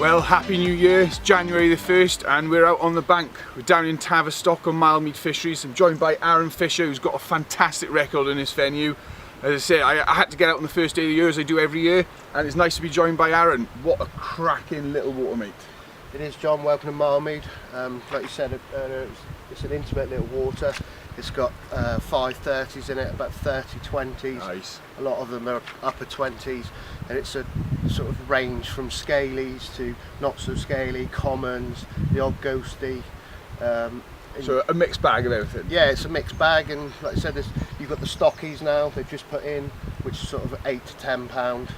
Well, Happy New Year, it's January the 1st and we're out on the bank. We're down in Tavistock on Milemead Fisheries. I'm joined by Aaron Fisher, who's got a fantastic record in this venue. As I say, I had to get out on the first day of the year as I do every year, and it's nice to be joined by Aaron. What a cracking little water, mate. It is, John. Welcome to Milemead. Like you said earlier, it's an intimate little water. It's got 530s in it, about 3020s. Nice. A lot of them are upper 20s, and it's a sort of range from scalies to not so scaly, commons, the odd ghosty. So a mixed bag of everything. Yeah, it's a mixed bag, and like I said, you've got the stockies now. They've just put in, which is sort of £8 to £10.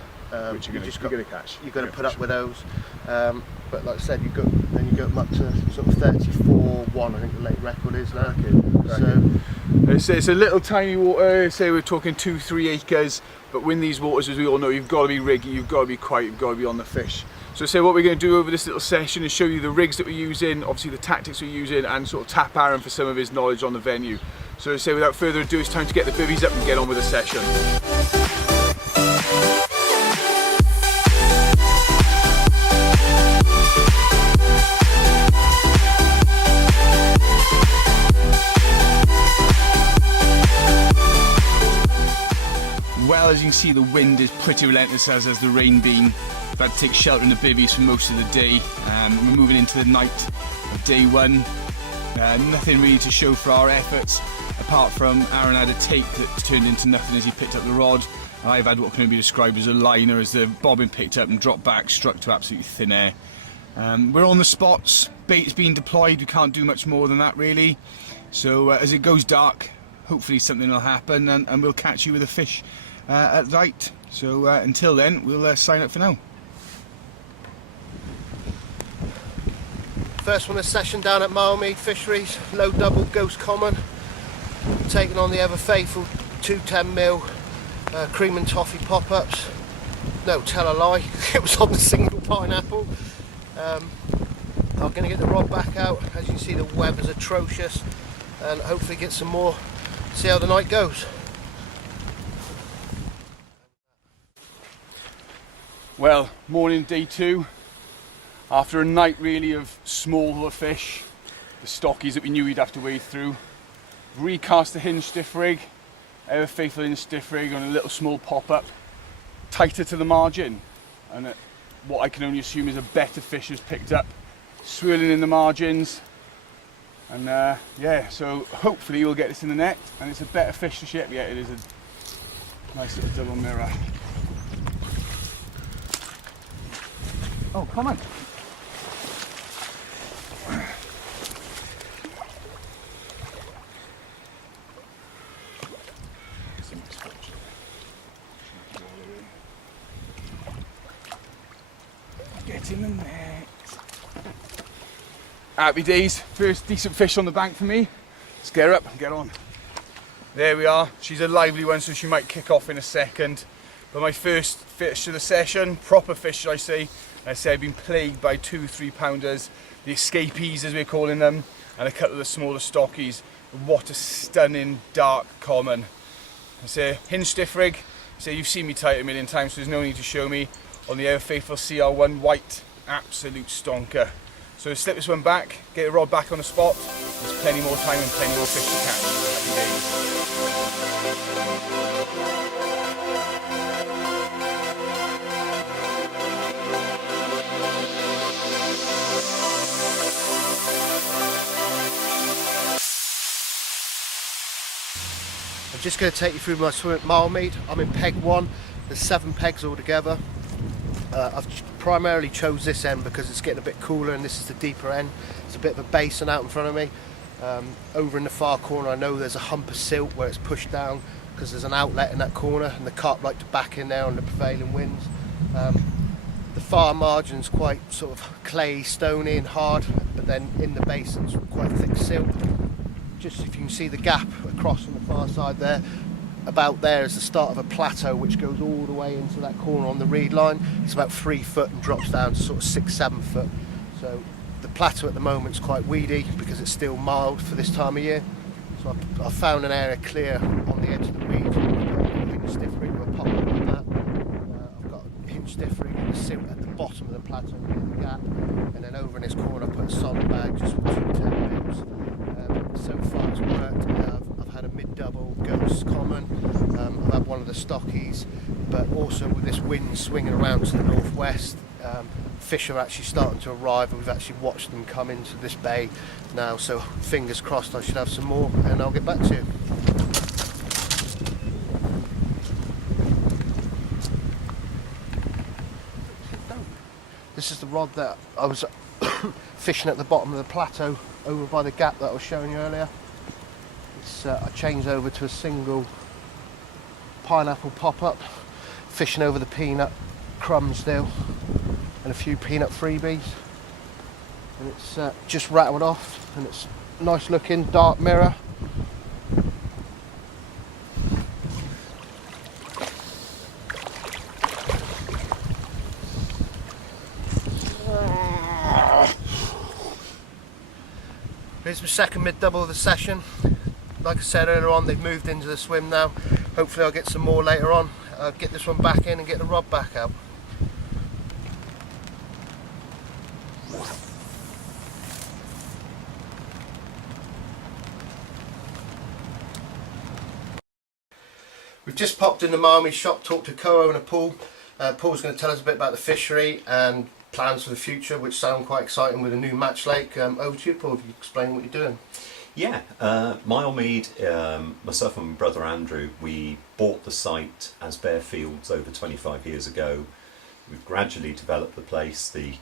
Which you're going to catch. You've got to put up with those. But like I said, you go up to sort of 34.1. I think the late record is now. So it's a little tiny water. Say we're talking 2-3 acres. But in these waters, as we all know, you've got to be riggy, you've got to be quiet, you've got to be on the fish. So say what we're going to do over this little session is show you the rigs that we're using, obviously the tactics we're using, and sort of tap Aaron for some of his knowledge on the venue. So say without further ado, it's time to get the bivvies up and get on with the session. Well, as you can see, the wind is pretty relentless, as has the rain been. We've had to take shelter in the bivvies for most of the day. We're moving into the night of day one. Nothing really to show for our efforts, apart from Aaron had a take that turned into nothing as he picked up the rod. I've had what can be described as a liner as the bobbin picked up and dropped back, struck to absolutely thin air. We're on the spots, bait's being deployed, we can't do much more than that really. So as it goes dark, hopefully something will happen and we'll catch you with a fish at night. So until then, we'll sign up for now. First one, a session down at Milemead Fisheries, low double ghost common, taking on the ever faithful 210mm cream and toffee pop-ups. No, tell a lie, it was on the single pineapple. I'm going to get the rod back out. As you can see, the weather's atrocious, and hopefully get some more, see how the night goes. Well, morning day 2. After a night really of smaller fish, the stockies that we knew we'd have to wade through, recast the hinge stiff rig, ever faithful hinge stiff rig on a little small pop-up, tighter to the margin, and what I can only assume is a better fish has picked up, swirling in the margins, and yeah, so hopefully we'll get this in the net, and it's a better fish to ship. Yeah, it is a nice little double mirror. Oh, come on. Get in the net. Happy days. First decent fish on the bank for me. Let's get her up and get on. There we are. She's a lively one, so she might kick off in a second. But my first fish of the session, proper fish should I say. I say I've been plagued by 2-3 pounders, the escapees as we're calling them, and a couple of the smaller stockies. What a stunning dark common. I say hinge stiff rig. I say you've seen me tie it a million times, so there's no need to show me. On the ever faithful CR1 white, absolute stonker. So slip this one back, get the rod back on the spot. There's plenty more time and plenty more fish to catch. Happy days. I'm just going to take you through my swim at Milemead. I'm in peg 1, there's 7 pegs altogether. I've primarily chose this end because it's getting a bit cooler and this is the deeper end. There's a bit of a basin out in front of me. Over in the far corner I know there's a hump of silt where it's pushed down because there's an outlet in that corner and the carp like to back in there on the prevailing winds. The far margin's quite sort of clayey, stony and hard, but then in the basin's quite thick silt. Just if you can see the gap across on the far side there, about there is the start of a plateau which goes all the way into that corner on the reed line. It's about 3 foot and drops down to sort of 6-7 foot. So the plateau at the moment is quite weedy because it's still mild for this time of year. So I've found an area clear on the edge of the reed. I've got a hinge stiff rig with a pop on that. I've got a hinge stiff rig in the silt at the bottom of the plateau near the gap. And then over in this corner I put a solid bag just with 2 10 mils. So far it's worked. I've had a mid-double ghost common, I've had one of the stockies, but also with this wind swinging around to the northwest, fish are actually starting to arrive and we've actually watched them come into this bay now, so fingers crossed I should have some more and I'll get back to you. This is the rod that I was fishing at the bottom of the plateau over by the gap that I was showing you earlier. It's, I changed over to a single pineapple pop-up, fishing over the peanut crumbs still and a few peanut freebies, and it's just rattled off and it's nice looking dark mirror. Here's my second mid-double of the session. Like I said earlier on, they've moved into the swim now. Hopefully I'll get some more later on. I'll get this one back in and get the rod back out. We've just popped in the Miami shop, talked to co-owner Paul. Paul's going to tell us a bit about the fishery and plans for the future, which sound quite exciting with a new match lake. Over to you, Paul, if you explain what you're doing. Yeah, Milemead, myself and my brother Andrew, we bought the site as bare fields over 25 years ago. We've gradually developed the place. The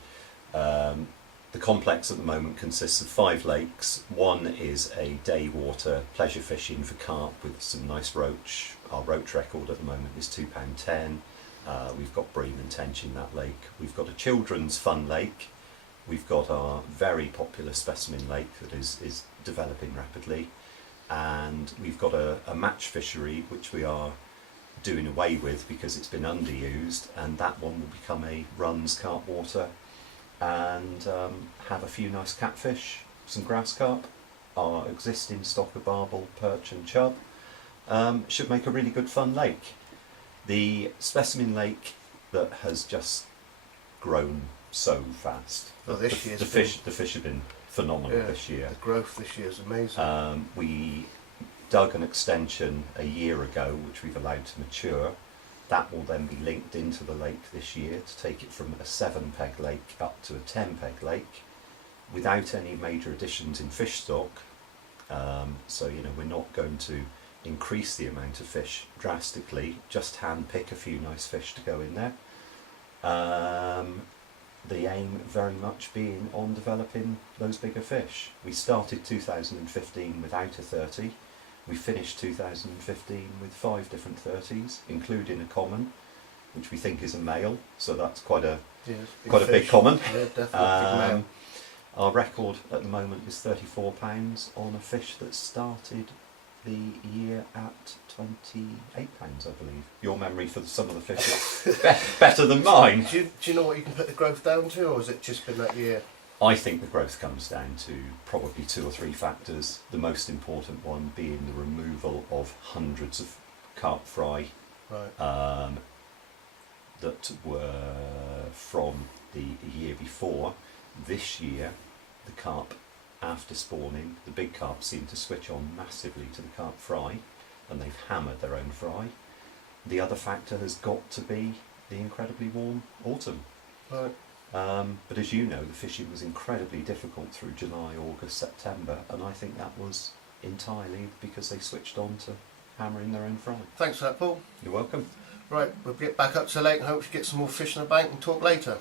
complex at the moment consists of 5 lakes. One is a day water pleasure fishing for carp with some nice roach. Our roach record at the moment is £2.10. We've got bream and tench in that lake. We've got a children's fun lake. We've got our very popular specimen lake that is developing rapidly, and we've got a match fishery which we are doing away with because it's been underused, and that one will become a runs carp water and have a few nice catfish, some grass carp, our existing stock of barbel, perch and chub. Should make a really good fun lake. The specimen lake that has just grown so fast. Well, the fish have been phenomenal this year. The growth this year is amazing. We dug an extension a year ago which we've allowed to mature. That will then be linked into the lake this year to take it from a 7-peg lake up to a 10-peg lake without any major additions in fish stock. So you know, we're not going to increase the amount of fish drastically, just hand pick a few nice fish to go in there. The aim very much being on developing those bigger fish. We started 2015 without a 30. We finished 2015 with 5 different 30s, including a common, which we think is a male, so that's quite a big common. Yeah, definitely big male. Our record at the moment is £34 on a fish that started the year at £28, I believe. Your memory for some of the fish is better than mine. Do you know what you can put the growth down to, or has it just been that year? I think the growth comes down to probably 2 or 3 factors. The most important one being the removal of hundreds of carp fry that were from the year before. This year, the carp, after spawning, the big carp seem to switch on massively to the carp fry, and they've hammered their own fry. The other factor has got to be the incredibly warm autumn. Right. But as you know, the fishing was incredibly difficult through July, August, September, and I think that was entirely because they switched on to hammering their own fry. Thanks for that, Paul. You're welcome. Right, we'll get back up to the lake and hopefully get some more fish in the bank and talk later.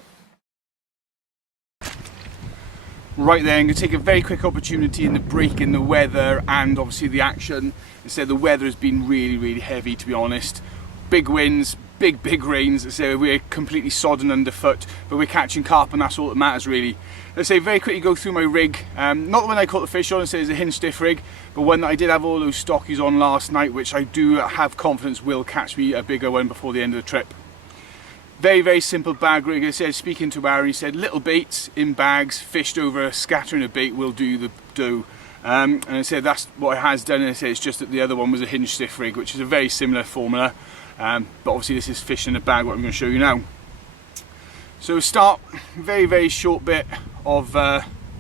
Right there, I'm going to take a very quick opportunity in the break in the weather and obviously the action. Instead, the weather has been really heavy, to be honest. Big winds, big rains. So we're completely sodden underfoot, but we're catching carp, and that's all that matters really. Let's say very quickly go through my rig. Not the one I caught the fish on, it's a hinge stiff rig, but one that I did have all those stockies on last night, which I do have confidence will catch me a bigger one before the end of the trip. Very simple bag rig. I said, speaking to Arron, he said little baits in bags fished over a scattering of bait will do the dough. And I said that's what it has done, and I said it's just that the other one was a hinge stiff rig, which is a very similar formula. But obviously this is fish in a bag, what I'm going to show you now. So we start very short bit of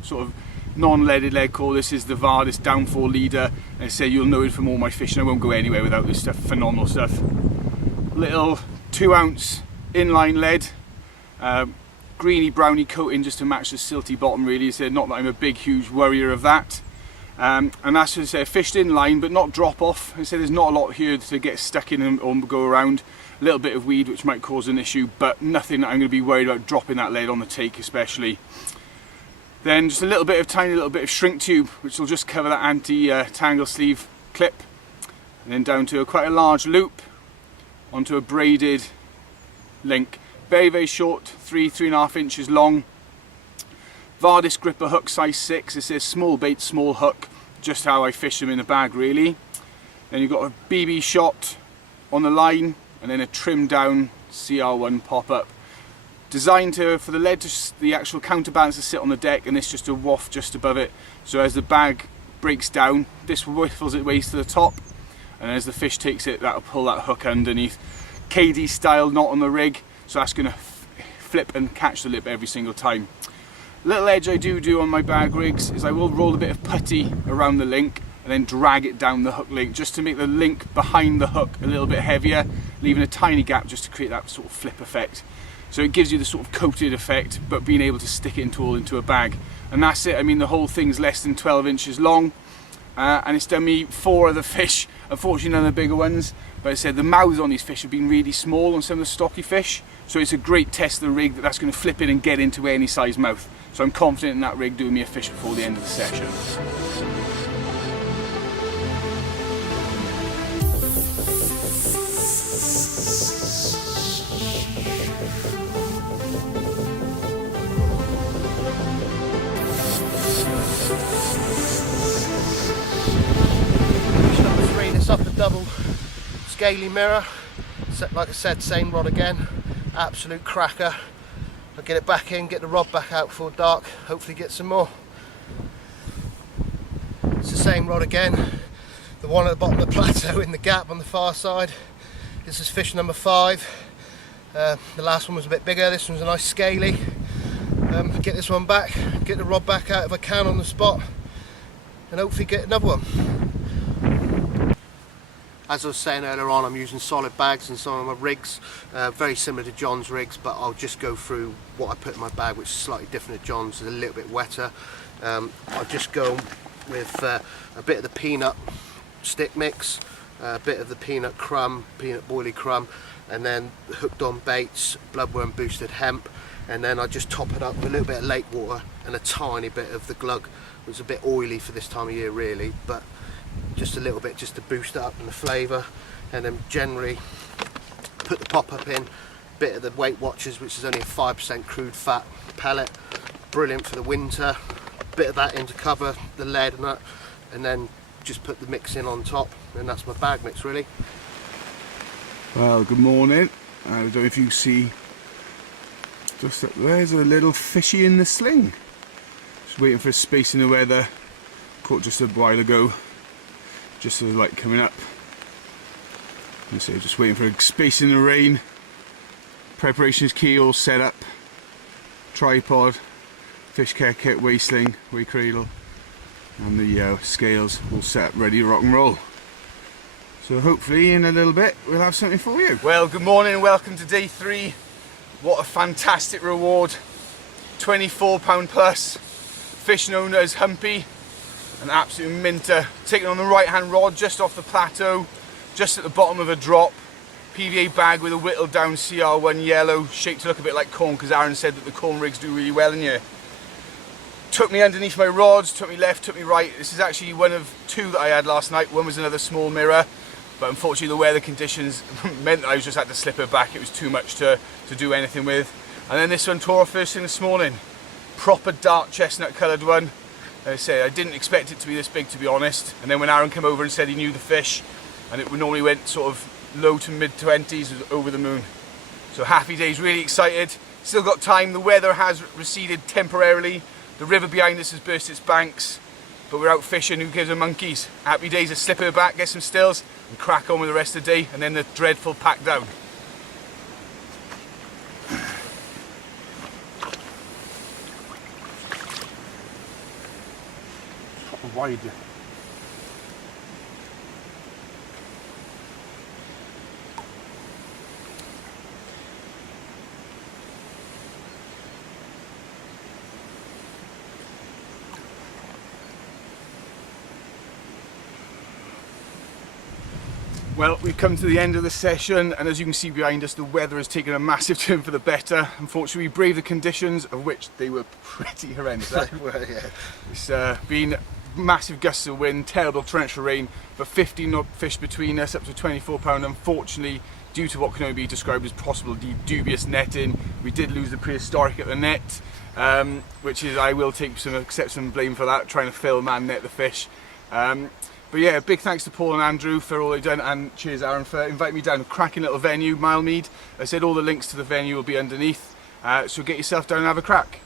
sort of non-leaded lead core. This is the VAR, this downfall leader. And I say you'll know it from all my fishing. I won't go anywhere without this stuff. Phenomenal stuff. Little 2 ounce inline lead, greeny browny coating just to match the silty bottom really. So not that I'm a big huge worrier of that. And that's just fished in line but not drop off. I say there's not a lot here to get stuck in or go around. A little bit of weed which might cause an issue, but nothing that I'm going to be worried about dropping that lead on the take especially. Then just a little bit of tiny little bit of shrink tube which will just cover that anti-tangle sleeve clip, and then down to quite a large loop onto a braided link, very short, 3.5 inches long. Vardis gripper hook size 6. This is small bait, small hook, just how I fish them in a bag really. Then you've got a BB shot on the line, and then a trimmed down CR1 pop-up, designed for the lead to the actual counterbalance to sit on the deck, and this just to waft just above it. So as the bag breaks down, this whiffles its way to the top, and as the fish takes it, that'll pull that hook underneath. KD style knot on the rig, so that's going to flip and catch the lip every single time. Little edge I do on my bag rigs is I will roll a bit of putty around the link and then drag it down the hook link just to make the link behind the hook a little bit heavier, leaving a tiny gap just to create that sort of flip effect. So it gives you the sort of coated effect, but being able to stick it all into a bag. And that's it. I mean, the whole thing's less than 12 inches long, and it's done me 4 of the fish. Unfortunately, none of the bigger ones. But I said the mouths on these fish have been really small on some of the stocky fish, so it's a great test of the rig that's going to flip in and get into any size mouth. So I'm confident in that rig doing me a fish before the end of the session. Up a double scaly mirror, like I said, same rod again, absolute cracker. I'll get it back in, get the rod back out before dark, hopefully get some more. It's the same rod again, the one at the bottom of the plateau in the gap on the far side. This is fish number 5. The last one was a bit bigger, this one's a nice scaly. Get this one back, get the rod back out if I can on the spot, and hopefully get another one. As I was saying earlier on, I'm using solid bags in some of my rigs, very similar to John's rigs, but I'll just go through what I put in my bag, which is slightly different to John's, it's a little bit wetter. I'll just go with a bit of the peanut stick mix, a bit of the peanut crumb, peanut boilie crumb, and then hooked on baits, bloodworm boosted hemp, and then I just top it up with a little bit of lake water and a tiny bit of the glug, which is a bit oily for this time of year really, but just a little bit just to boost it up in the flavour. And then generally put the pop-up in, bit of the Weight Watchers, which is only a 5% crude fat pellet, brilliant for the winter, bit of that in to cover the lead and that, and then just put the mix in on top, and that's my bag mix really. Well, good morning. I don't know if you see, just up there's a little fishy in the sling. Just waiting for a space in the weather. Caught just a while ago. Just as the light coming up. And so just waiting for a space in the rain. Preparation is key, all set up. Tripod, fish care kit, weigh sling, weigh cradle, and the scales all set up, ready to rock and roll. So hopefully in a little bit we'll have something for you. Well, good morning and welcome to day 3. What a fantastic reward. £24 plus. Fish known as Humpy. An absolute minter, taken on the right hand rod just off the plateau, just at the bottom of a drop. PVA bag with a whittled down CR1 yellow, shaped to look a bit like corn, because Arron said that the corn rigs do really well in here. Took me underneath my rods, took me left, took me right. This is actually one of two that I had last night. One was another small mirror, but unfortunately the weather conditions meant that I just had to slip her back. It was too much to do anything with. And then this one tore off first thing this morning. Proper dark chestnut coloured one. Like I say, I didn't expect it to be this big, to be honest. And then when Arron came over and said he knew the fish, and it normally went sort of low to mid 20s, was over the moon. So happy days, really excited. Still got time. The weather has receded temporarily. The river behind us has burst its banks, but we're out fishing. Who gives a monkeys? Happy days to slip her back, get some stills, and crack on with the rest of the day, and then the dreadful pack down. Proper wide. Well, we've come to the end of the session, and as you can see behind us, the weather has taken a massive turn for the better. Unfortunately, we braved the conditions, of which they were pretty horrendous. They were, yeah. It's been massive gusts of wind, terrible torrential rain, but 15 knot fish between us, up to 24 pound. Unfortunately, due to what can only be described as possible dubious netting, we did lose the prehistoric at the net, which is, I will accept some blame for that, trying to film and net the fish. But yeah, big thanks to Paul and Andrew for all they've done, and cheers Arron for inviting me down. A cracking little venue, Milemead. I said all the links to the venue will be underneath, so get yourself down and have a crack.